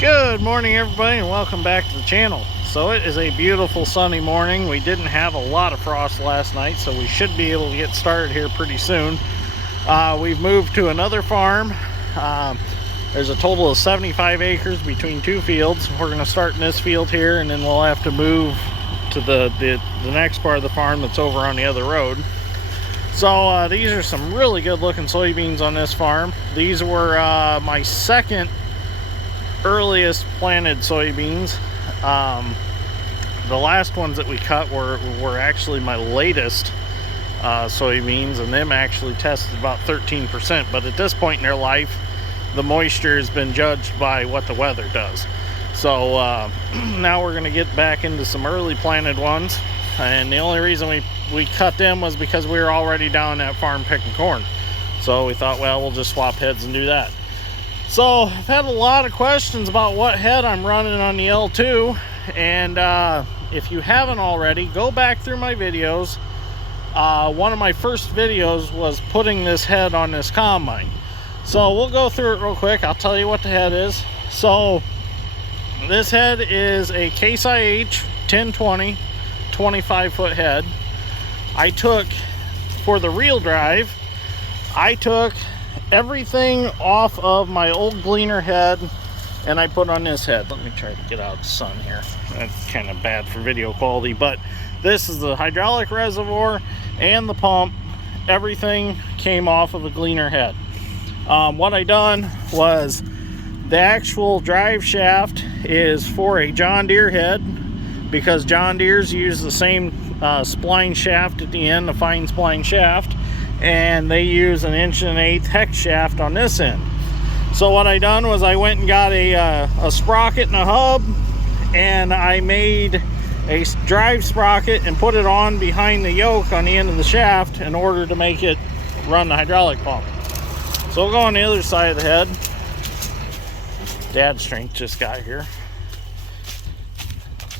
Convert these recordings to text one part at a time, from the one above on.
Good morning, everybody, and welcome back to the channel. So it is a beautiful sunny morning. We didn't have a lot of frost last night, so we should be able to get started here pretty soon. We've moved to another farm. There's a total of 75 acres between two fields. We're going to start in this field here, and then we'll have to move to the next part of the farm that's over on the other road. So these are some really good looking soybeans on this farm. These were my second earliest planted soybeans. The last ones that we cut were actually my latest soybeans, and them actually tested about 13%. But at this point in their life, the moisture has been judged by what the weather does. So now we're going to get back into some early planted ones, and the only reason we cut them was because we were already down that farm picking corn. So we thought, well, we'll just swap heads and do that. So I've had a lot of questions about what head I'm running on the L2, and if you haven't already, go back through my videos. One of my first videos was putting this head on this combine. So we'll go through it real quick. I'll tell you what the head is. So this head is a Case IH 1020 25-foot head. I took, for the real drive, I took everything off of my old Gleaner head and I put on this head. Let me try to get out of the sun here. That's kind of bad for video quality, but this is the hydraulic reservoir and the pump. Everything came off of a Gleaner head. What I done was the actual drive shaft is for a John Deere head, because John Deere's use the same spline shaft at the end, the fine spline shaft, and they use an 1 1/8" hex shaft on this end. So what I done was I went and got a sprocket and a hub, and I made a drive sprocket and put it on behind the yoke on the end of the shaft in order to make it run the hydraulic pump. So we'll go on the other side of the head. Dad's strength just got here,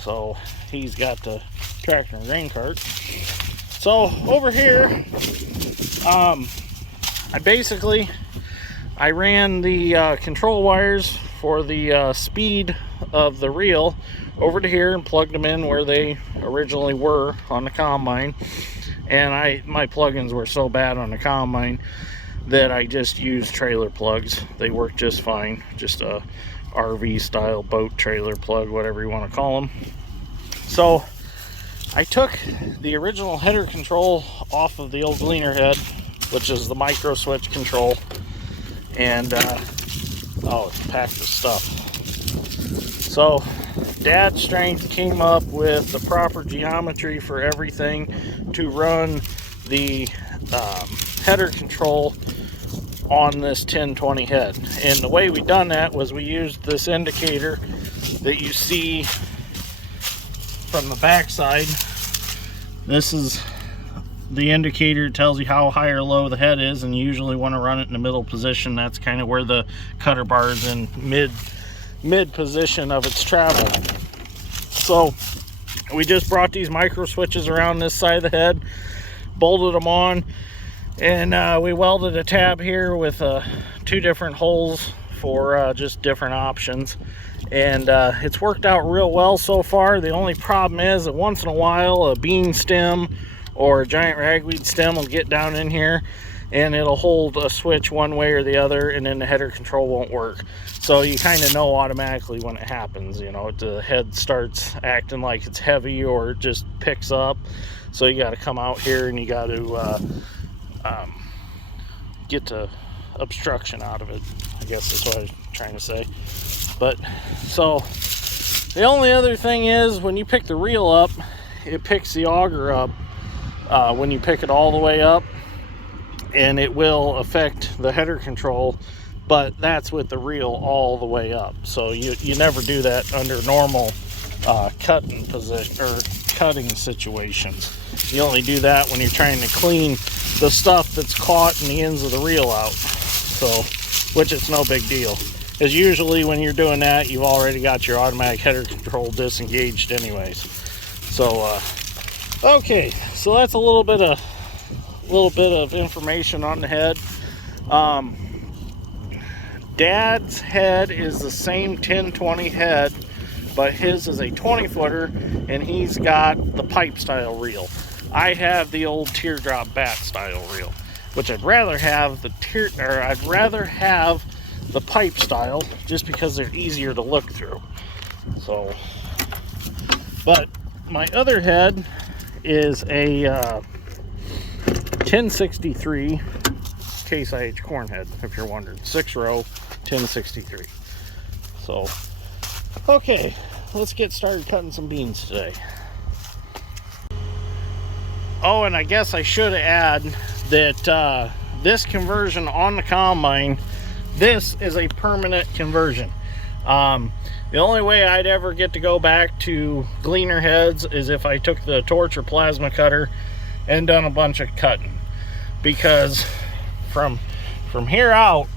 so he's got the tractor and grain cart. So over here, I ran the control wires for the speed of the reel over to here and plugged them in where they originally were on the combine. And my plugins were so bad on the combine that I just used trailer plugs. They work just fine. Just a RV style boat trailer plug, whatever you want to call them. So I took the original header control off of the old Gleaner head, which is the micro switch control, and oh, it's packed with stuff. So Dad's strength came up with the proper geometry for everything to run the header control on this 1020 head. And the way we done that was we used this indicator that you see from the back side. This is the indicator. It tells you how high or low the head is, and you usually want to run it in the middle position. That's kind of where the cutter bar is, in mid position of its travel. So we just brought these micro switches around this side of the head, bolted them on, and we welded a tab here with 2 different holes for just different options. And it's worked out real well so far. The only problem is that once in a while a bean stem or a giant ragweed stem will get down in here and it'll hold a switch one way or the other, and then the header control won't work. So you kind of know automatically when it happens. You know, the head starts acting like it's heavy or it just picks up. So you got to come out here and you got to get the obstruction out of it, I guess that's what I was trying to say. But so the only other thing is, when you pick the reel up, it picks the auger up when you pick it all the way up, and it will affect the header control, but that's with the reel all the way up. So you never do that under normal cutting position or cutting situations. You only do that when you're trying to clean the stuff that's caught in the ends of the reel out. So, which it's no big deal, because usually when you're doing that, you've already got your automatic header control disengaged anyways. So okay, so that's a little bit of information on the head. Dad's head is the same 1020 head, but his is a 20-footer, and he's got the pipe style reel. I have the old teardrop bat style reel, which I'd rather have the pipe style, just because they're easier to look through. So, but my other head is a 1063 Case IH corn head, if you're wondering. 6-row 1063. So, okay, let's get started cutting some beans today. Oh, and I guess I should add that this conversion on the combine, this is a permanent conversion. The only way I'd ever get to go back to Gleaner heads is if I took the torch or plasma cutter and done a bunch of cutting, because from here out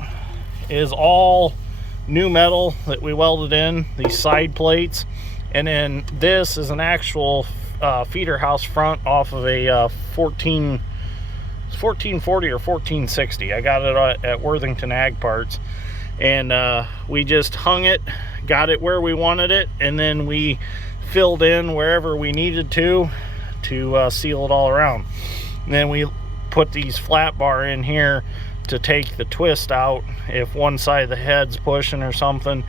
is all new metal that we welded in, these side plates, and then this is an actual feeder house front off of a 1440 or 1460. I got it at Worthington Ag Parts, and we just hung it, got it where we wanted it, and then we filled in wherever we needed to seal it all around. And then we put these flat bar in here to take the twist out. If one side of the head's pushing or something,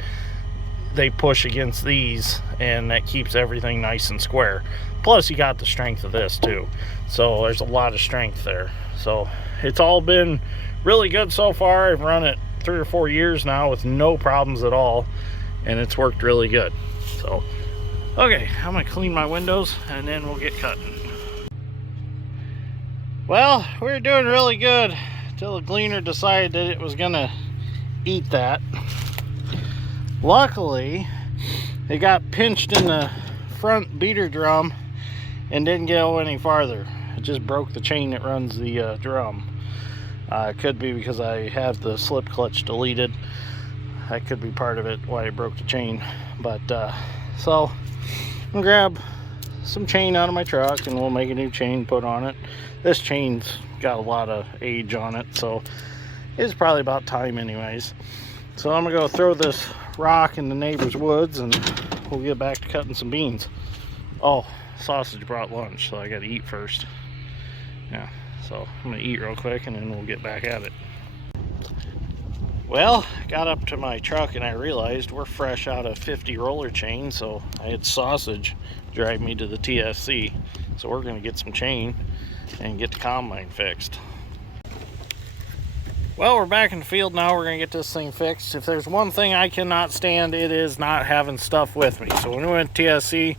they push against these, and that keeps everything nice and square. Plus you got the strength of this too, so there's a lot of strength there. So it's all been really good so far. I've run it 3 or 4 years now with no problems at all, and it's worked really good. So okay, I'm gonna clean my windows and then we'll get cutting. Well, we were doing really good until the Gleaner decided that it was gonna eat that. Luckily, it got pinched in the front beater drum and didn't go any farther. It just broke the chain that runs the drum. It could be because I have the slip clutch deleted. That could be part of it, why it broke the chain. But so I'm gonna grab some chain out of my truck and we'll make a new chain, put on it. This chain's got a lot of age on it, so it's probably about time anyways. So I'm gonna go throw this rock in the neighbor's woods and we'll get back to cutting some beans. Oh, sausage brought lunch, so I gotta eat first. Yeah, so I'm gonna eat real quick and then we'll get back at it. Well, got up to my truck and I realized we're fresh out of 50 roller chain, so I had sausage drive me to the TSC. So we're gonna get some chain and get the combine fixed. Well, we're back in the field now. We're gonna get this thing fixed. If there's one thing I cannot stand, it is not having stuff with me. So when we went to TSC,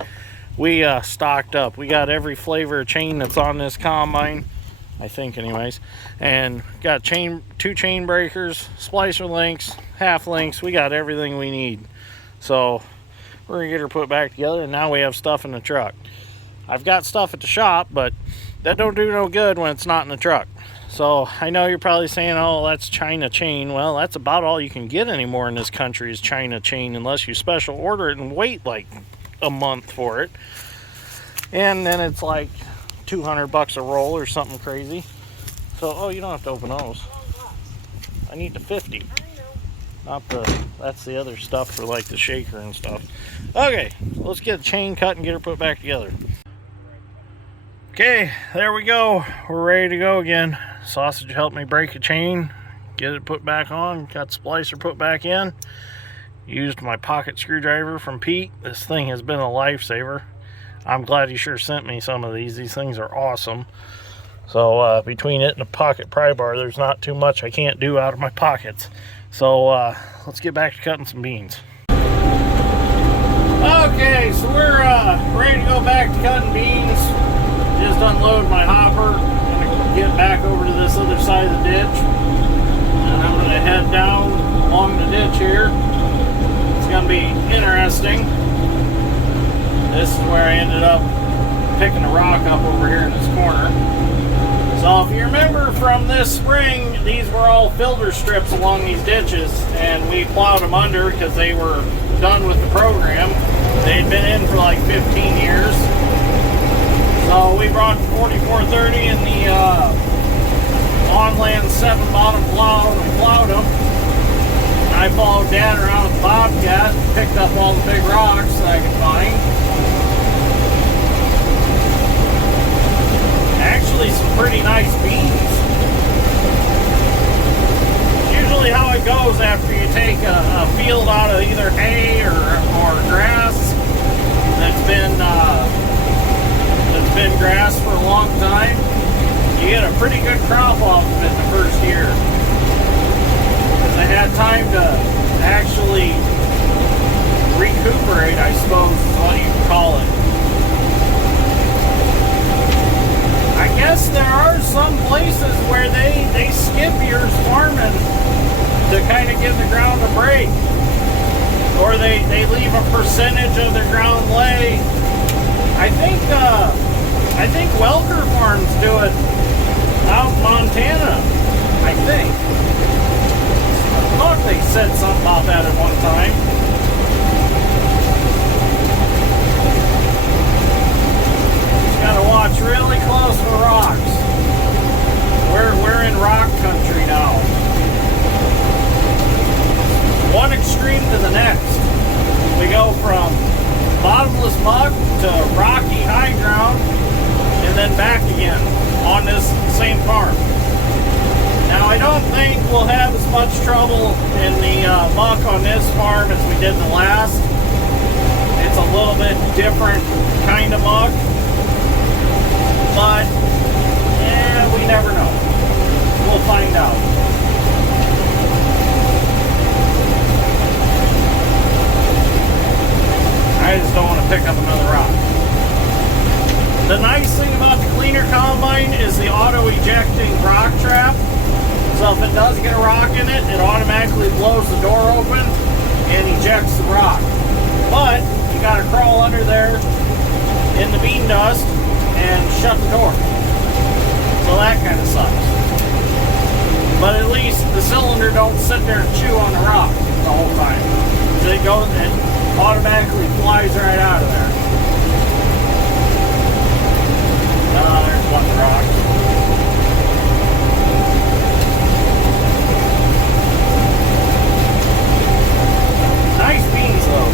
we stocked up. We got every flavor of chain that's on this combine, I think anyways, and got 2 chain breakers, splicer links, half links. We got everything we need. So we're gonna get her put back together, and now we have stuff in the truck. I've got stuff at the shop, but that don't do no good when it's not in the truck. So I know you're probably saying, oh, that's China chain. Well, that's about all you can get anymore in this country is China chain, unless you special order it and wait like a month for it. And then it's like $200 a roll or something crazy. So, oh, you don't have to open those. I need the 50. Not the, that's the other stuff for like the shaker and stuff. Okay, let's get the chain cut and get her put back together. Okay, there we go. We're ready to go again. Sausage helped me break a chain, get it put back on, got the splicer put back in. Used my pocket screwdriver from Pete. This thing has been a lifesaver. I'm glad he sure sent me some of these. These things are awesome. So between it and a pocket pry bar, there's not too much I can't do out of my pockets. So let's get back to cutting some beans. Okay, so we're ready to go back to cutting beans. Just unload my hopper. I'm gonna get back over to this other side of the ditch, and I'm gonna head down along the ditch here. It's gonna be interesting. This is where I ended up picking a rock up over here in this corner. So if you remember from this spring, these were all filter strips along these ditches, and we plowed them under because they were done with the program. They'd been in for like 15 years. So we brought the 4430 and the on-land 7 bottom plow and plowed them. I followed Dad around with the bobcat, picked up all the big rocks that I could find. Actually, some pretty nice beans. Usually how it goes after you take a field out of either hay or grass that's been grass for a long time, you get a pretty good crop off of it in the first year. Because I had time to actually recuperate, I suppose is what you could call it. I guess there are some places where they skip years farming to kind of give the ground a break. Or they leave a percentage of their ground lay. I think Welker Farms do it out in Montana, I think. I thought they said something about that at one time. Just gotta watch really close for rocks. We're in rock country now. One extreme to the next. We go from bottomless muck to rocky high ground and then back again on this same farm. Now I don't think we'll have as much trouble in the muck on this farm as we did the last. It's a little bit different kind of muck, but yeah, we never know. We'll find out. I just don't want to pick up another rock. The nice thing about the Gleaner combine is the auto-ejecting rock trap. So if it does get a rock in it, it automatically blows the door open and ejects the rock. But you got to crawl under there in the bean dust and shut the door. So that kind of sucks. But at least the cylinder don't sit there and chew on the rock the whole time. So it goes and automatically flies right out of there. There's one rock. Nice beans though.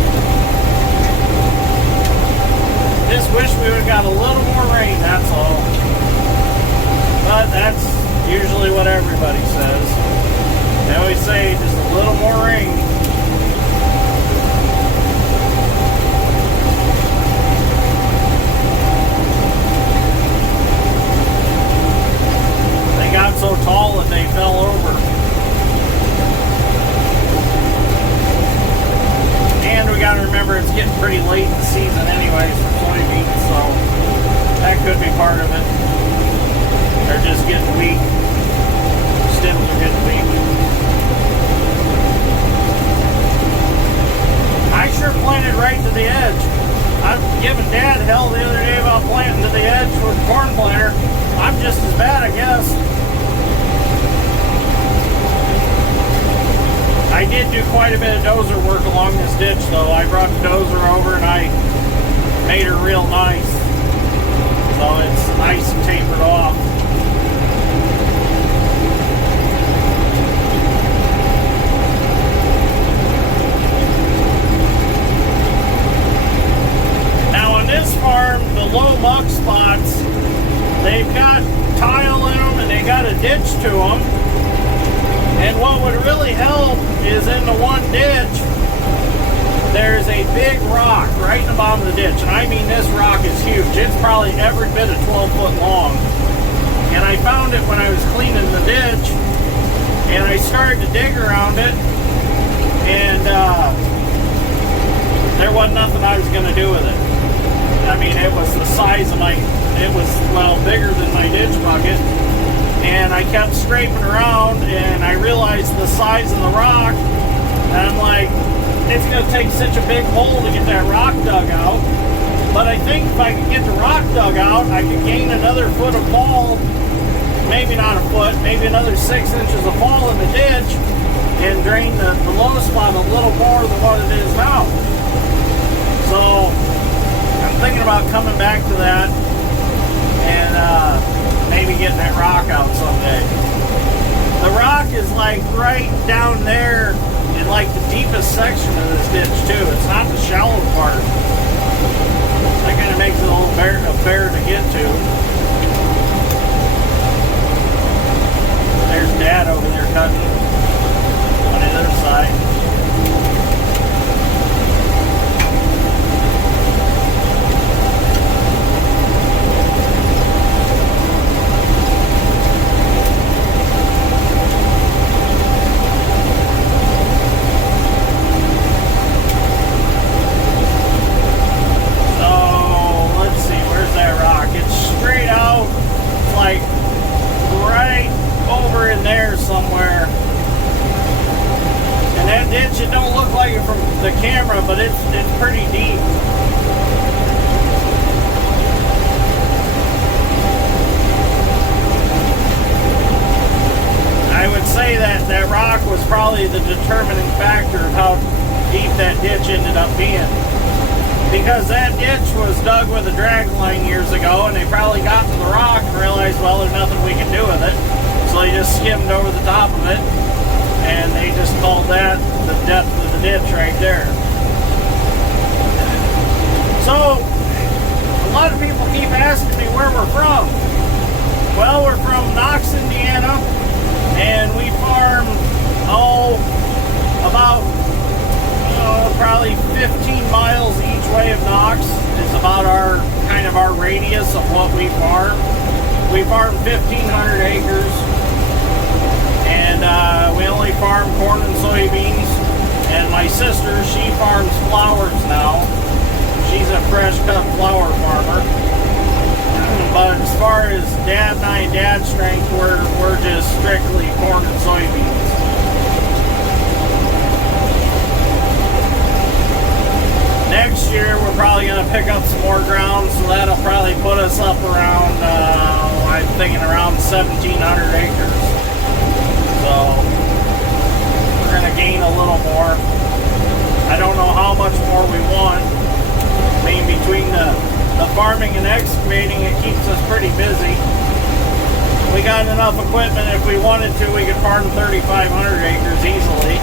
Just wish we would have got a little more rain, that's all. But that's usually what everybody says. They always say just a little more rain. Got so tall that they fell over. And we got to remember it's getting pretty late in the season anyways for soybeans, so that could be part of it. They're just getting weak. Stems are getting weak. I sure planted right to the edge. I'm giving Dad hell the other day about planting to the edge with the corn planter. I'm just as bad, I guess. I did do quite a bit of dozer work along this ditch though. I brought the dozer over and I made her real nice. So it's nice and tapered off. Now on this farm, the low muck spots, they've got tile in them and they got a ditch to them. And what would really help is in the one ditch, there's a big rock right in the bottom of the ditch. And I mean, this rock is huge. It's probably every bit of 12 foot long. And I found it when I was cleaning the ditch. And I started to dig around it. And there wasn't nothing I was going to do with it. I mean, it was the size of it was, well, bigger than my ditch bucket. And I kept scraping around and I realized the size of the rock. And I'm like, it's going to take such a big hole to get that rock dug out. But I think if I could get the rock dug out, I could gain another foot of fall. Maybe not a foot, maybe another 6 inches of fall in the ditch and drain the low spot a little more than what it is now. So I'm thinking about coming back to that and maybe getting that rock out someday. The rock is like right down there in like the deepest section of this ditch too. It's not the shallow part. That kind of makes it a little fair to get to. There's Dad over there cutting on the other side. It don't look like it from the camera, but it's pretty deep. I would say that rock was probably the determining factor of how deep that ditch ended up being. Because that ditch was dug with a drag line years ago, and they probably got to the rock and realized, well, there's nothing we can do with it. So they just skimmed over the top of it. And they just called that the depth of the ditch right there. So, a lot of people keep asking me where we're from. Well, we're from Knox, Indiana, and we farm, about probably 15 miles each way of Knox is about our radius of what we farm. We farm 1,500 acres. And we only farm corn and soybeans. And my sister, she farms flowers now. She's a fresh cut flower farmer. But as far as Dad and I, Dad's strength, we're just strictly corn and soybeans. Next year, we're probably going to pick up some more ground, so that'll probably put us up around, I'm thinking around 1,700 acres. So, we're going to gain a little more. I don't know how much more we want. I mean, between the farming and excavating, it keeps us pretty busy. We got enough equipment. If we wanted to, we could farm 3,500 acres easily.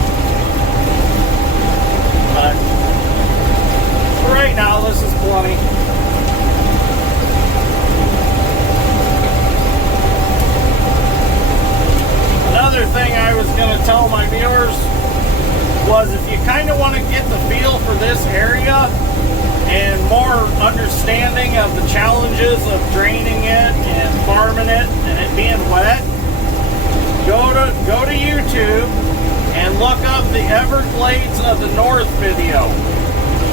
But for right now, this is plenty. Another thing I was going to tell my viewers was if you kind of want to get the feel for this area and more understanding of the challenges of draining it and farming it and it being wet, go to YouTube and look up the Everglades of the North video.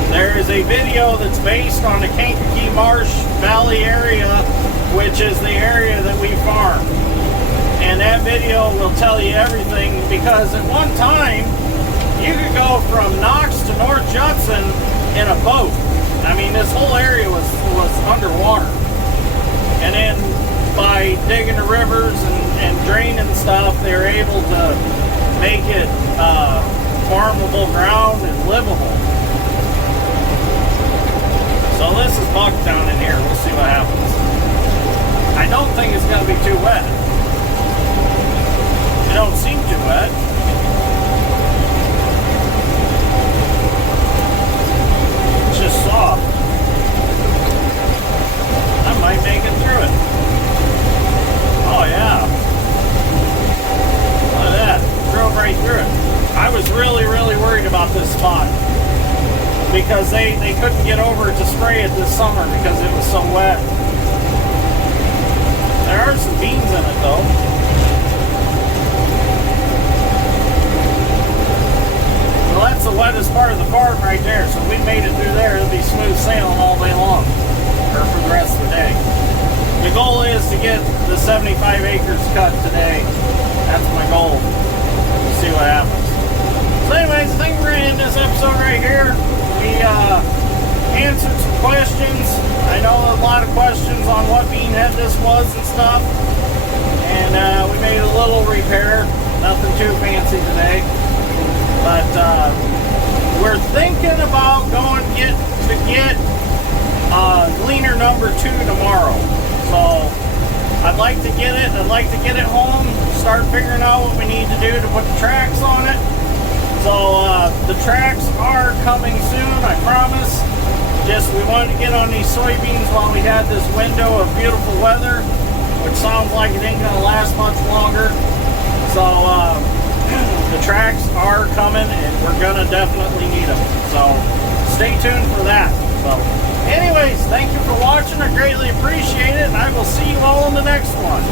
There is a video that's based on the Kankakee Marsh Valley area, which is the area that we farm. And that video will tell you everything, because at one time you could go from Knox to North Judson in a boat. I mean, this whole area was underwater. And then by digging the rivers and draining stuff, they were able to make it farmable ground and livable. So this is mucked down in here. We'll see what happens. I don't think it's going to be too wet. It don't seem too wet. It's just soft. I might make it through it. Oh yeah. Look at that. Drove right through it. I was really worried about this spot, because they couldn't get over to spray it this summer because it was so wet. There are some beans in it though. Well, that's the wettest part of the farm right there, so if we made it through there, it'll be smooth sailing all day long, or for the rest of the day. The goal is to get the 75 acres cut today. That's my goal. We'll see what happens. So anyways, I think we're going to end this episode right here. We answered some questions. I know a lot of questions on what bean head this was and stuff. And we made a little repair. Nothing too fancy today. But we're thinking about going to get Gleaner number 2 tomorrow. So I'd like to get it. I'd like to get it home. Start figuring out what we need to do to put the tracks on it. So the tracks are coming soon, I promise. Just we wanted to get on these soybeans while we had this window of beautiful weather, which sounds like it ain't gonna last much longer. So the tracks are coming and we're gonna definitely need them. So stay tuned for that. So anyways, thank you for watching. I greatly appreciate it, and I will see you all in the next one.